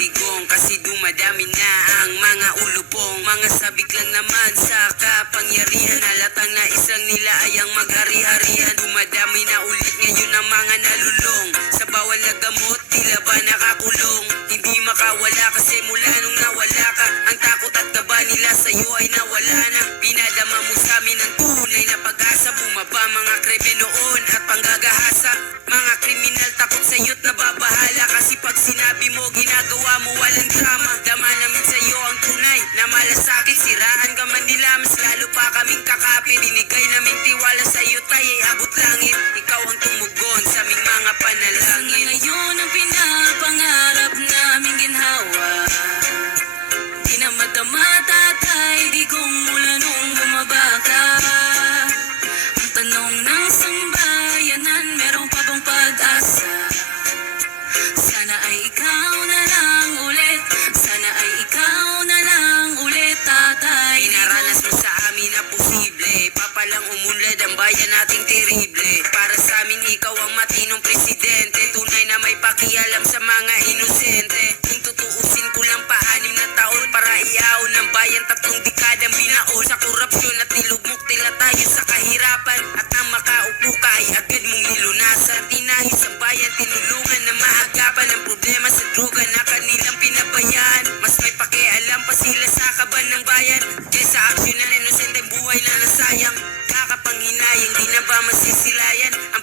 digong kasi dumadami na ang mga ulupong. Mga sabik lang naman sa kapangyarihan, halatang na isang nila ay ang maghari-harian. Dumadami na ulit ngayon ang mga nalulong, sa bawal na gamot tila ba nakakulong. Hindi makawala kasi mula nung nawala ka, ang takot at kaba nila sa'yo ay nawala na. Pinadama mo sa amin ang tunay na pag-asa, bumaba mga krimen noon at panggagahasa. Mga kriminal takot sa'yo't nababahala, kasi pag sinabi mo ginagawa mo walang drama. Dama namin sa'yo ang tunay na malasakit, siraan ka man nila mas lalo pa kaming kakapit. Binigay namin tiwala sa'yo tayo ay abot langit, ikaw ang tumugon sa aming mga panalangin. Ngayon ang pinapangarap naming ginhawa, di na madama tatay digong mula nung bumaba ka. Ang tanong ng sambayanan, meron pa bang pag-asa? Sana ay ikaw na lang ulit, sana ay ikaw na lang ulit tatay. Inaranas mo sa amin na posible, papalang umunlad ang bayan nating terible. Para sa amin ikaw ang matinong presidente, tunay na may pakialam sa mga inosente. Kung tutuusin ko lang pa 6 na taon para iaon ng bayan, 3 dekadang binaon sa korupsyon at nilugmok tila tayo sa kahirapan. At nang makaupo ka ay agad mong nilunasan, tinahis ang bayan, tinulungan na maagapan ang problema sa droga na kanilang pinabayaan. Mas may pakialam pa sila sa kaban ng bayan kaysa aksyon ng inosenteng buhay na nasayang. Kakapanghinayang di na ba masisilayan ang